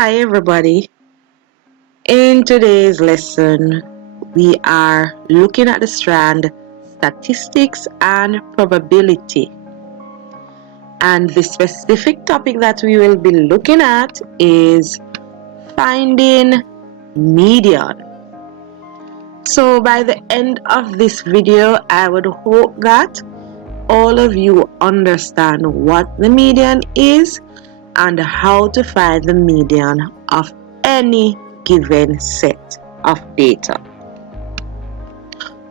Hi everybody. In today's lesson, we are looking at the strand statistics and probability. And the specific topic that we will be looking at is finding median. So by the end of this video, I would hope that all of you understand what the median is and how to find the median of any given set of data.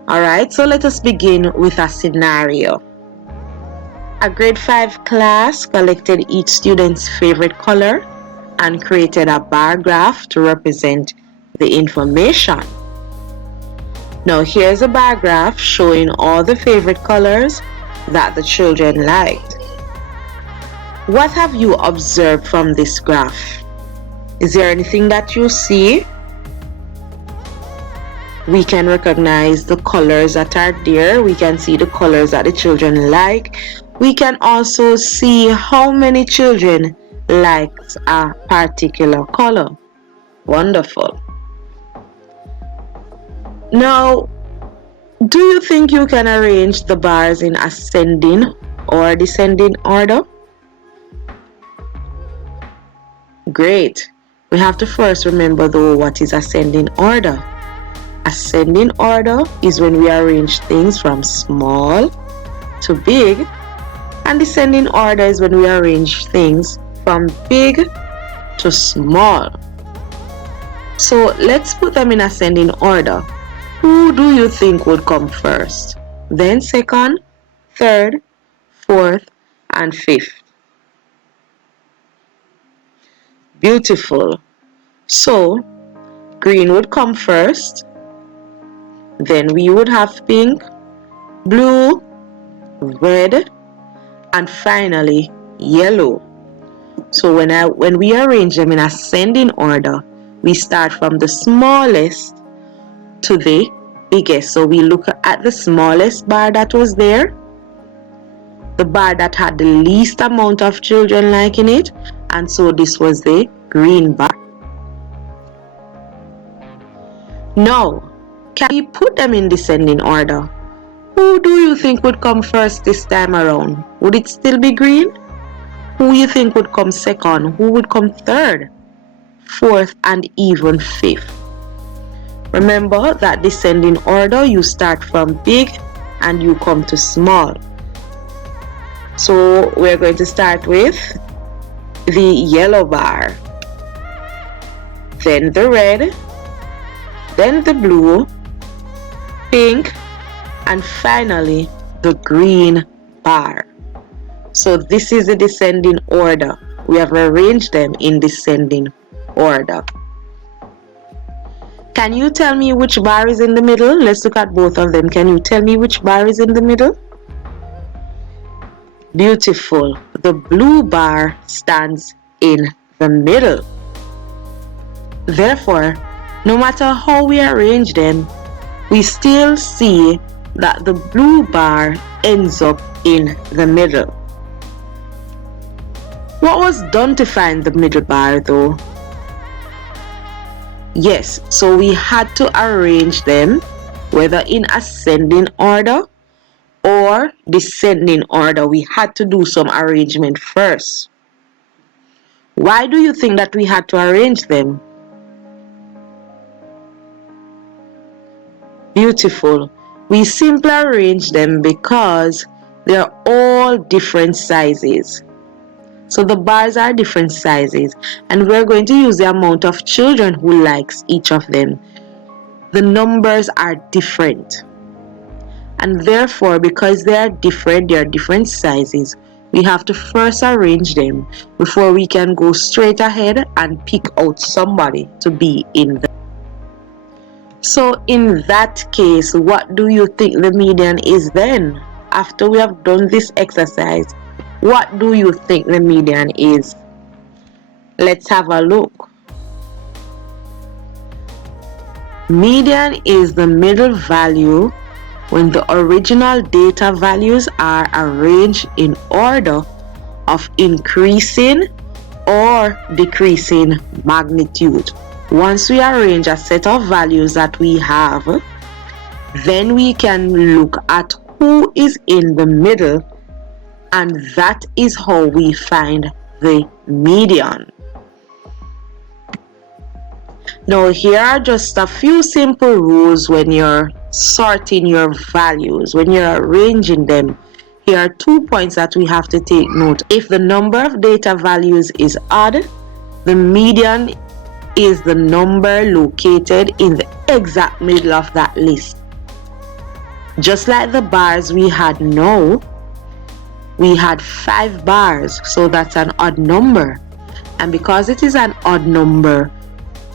Alright, so let us begin with a scenario. A grade 5 class collected each student's favorite color and created a bar graph to represent the information. Now here's a bar graph showing all the favorite colors that the children liked. What have you observed from this graph? Is there anything that you see? We can recognize the colors that are there. We can see the colors that the children like. We can also see how many children like a particular color. Wonderful. Now, do you think you can arrange the bars in ascending or descending order? Great. We have to first remember though what is ascending order. Ascending order is when we arrange things from small to big, and descending order is when we arrange things from big to small. So let's put them in ascending order. Who do you think would come first? Then second, third, fourth, and fifth. Beautiful. So green would come first, then we would have pink, blue, red, and finally yellow. So when we arrange them in ascending order, we start from the smallest to the biggest. So we look at the smallest bar that was there, the bar that had the least amount of children liking it, and so this was the green bar. Now, can we put them in descending order? Who do you think would come first this time around? Would it still be green? Who you think would come second? Who would come third, fourth, and even fifth? Remember that descending order, you start from big and you come to small. So we're going to start with the yellow bar, then the red, then the blue, pink, and finally the green bar. So this is the descending order. We have arranged them in descending order. Can you tell me which bar is in the middle? Let's look at both of them. Can you tell me which bar is in the middle? Beautiful. The blue bar stands in the middle. Therefore, no matter how we arrange them, we still see that the blue bar ends up in the middle. What was done to find the middle bar though? Yes, so we had to arrange them whether in ascending order or descending order. We had to do some arrangement first. Why do you think that we had to arrange them? Beautiful. We simply arrange them because they are all different sizes. So the bars are different sizes, and we're going to use the amount of children who likes each of them. The numbers are different. And therefore, because they are different sizes, we have to first arrange them before we can go straight ahead and pick out somebody to be in them. So in that case, what do you think the median is then? After we have done this exercise, what do you think the median is? Let's have a look. Median is the middle value when the original data values are arranged in order of increasing or decreasing magnitude. Once we arrange a set of values that we have, then we can look at who is in the middle, and that is how we find the median. Now here are just a few simple rules when you're sorting your values, when you're arranging them. Here are 2 points that we have to take note. If the number of data values is odd, the median is the number located in the exact middle of that list. Just like the bars we had now, we had 5 bars, so that's an odd number. And because it is an odd number,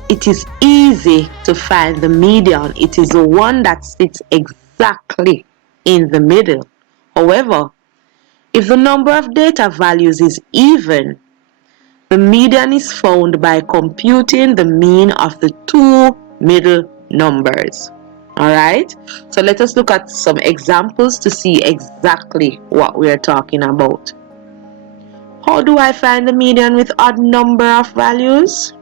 it is easy to find the median. It is the one that sits exactly in the middle. However, if the number of data values is even, the median is found by computing the mean of the 2 middle numbers. Alright, so let us look at some examples to see exactly what we are talking about. How do I find the median with odd number of values?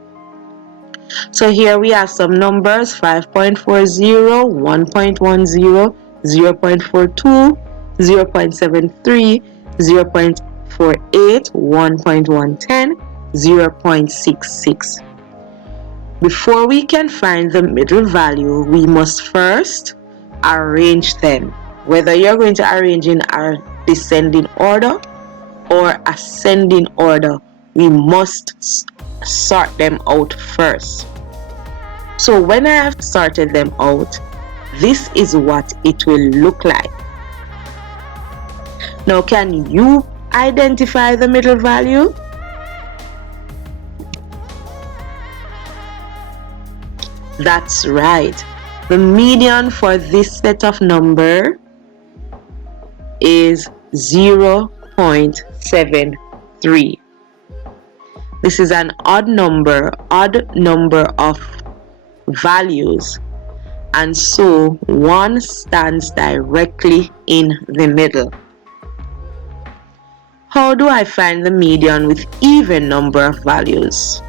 So here we have some numbers: 5.40, 1.10, 0.42, 0.73, 0.48, 1.110, 0.66. Before we can find the middle value, we must first arrange them. Whether you're going to arrange in a descending order or ascending order, we must sort them out first. So when I have sorted them out, this is what it will look like. Now, can you identify the middle value? That's right. The median for this set of number is 0.73. This is an odd number of values, and so 1 stands directly in the middle. How do I find the median with even number of values?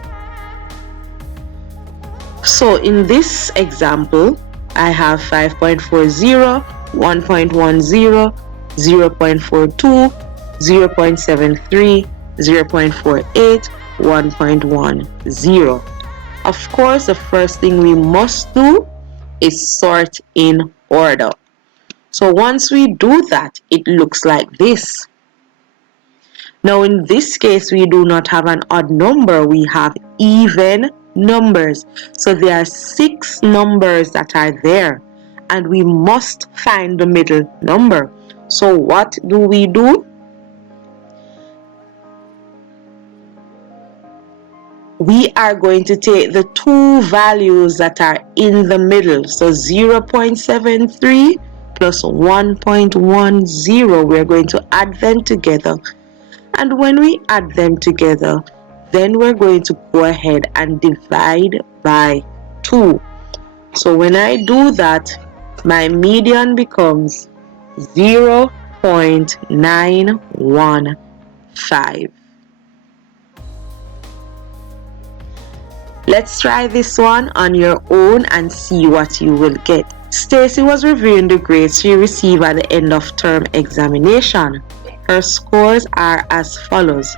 So in this example, I have 5.40, 1.10, 0.42, 0.73, 0.48, 1.10. Of course, the first thing we must do is sort in order. So once we do that, it looks like this. Now in this case, we do not have an odd number, we have even numbers. So there are 6 numbers that are there, and we must find the middle number. So what do? We are going to take the 2 values that are in the middle. So 0.73 plus 1.10, we're going to add them together. And when we add them together, then we're going to go ahead and divide by 2. So when I do that, my median becomes 0.915. Let's try this one on your own and see what you will get. Stacy was reviewing the grades she received at the end of term examination. Her scores are as follows: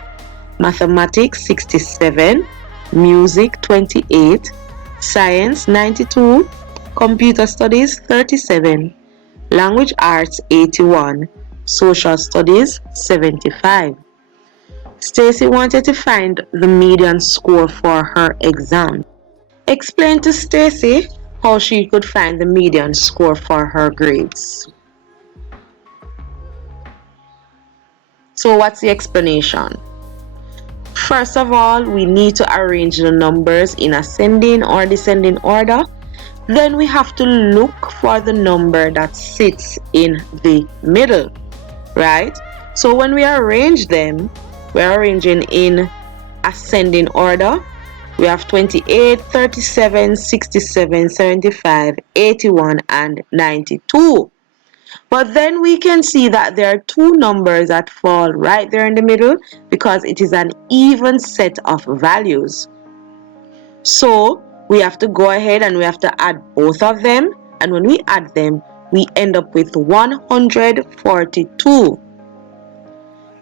Mathematics 67, Music 28, Science 92, Computer Studies 37, Language Arts 81, Social Studies 75. Stacy wanted to find the median score for her exam. Explain to Stacy how she could find the median score for her grades. So what's the explanation? First of all, we need to arrange the numbers in ascending or descending order. Then we have to look for the number that sits in the middle, right? So when we arrange them, we're arranging in ascending order. We have 28, 37, 67, 75, 81, and 92. But then we can see that there are two numbers that fall right there in the middle because it is an even set of values. So we have to go ahead and we have to add both of them, and when we add them we end up with 142.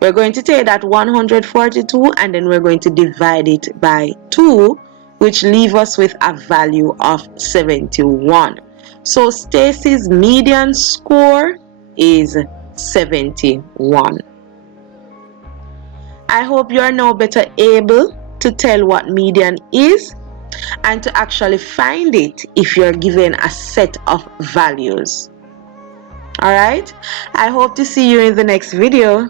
We're going to take that 142 and then we're going to divide it by 2, which leaves us with a value of 71. So Stacy's median score is 71. I hope you are now better able to tell what median is and to actually find it if you're given a set of values. Alright, I hope to see you in the next video.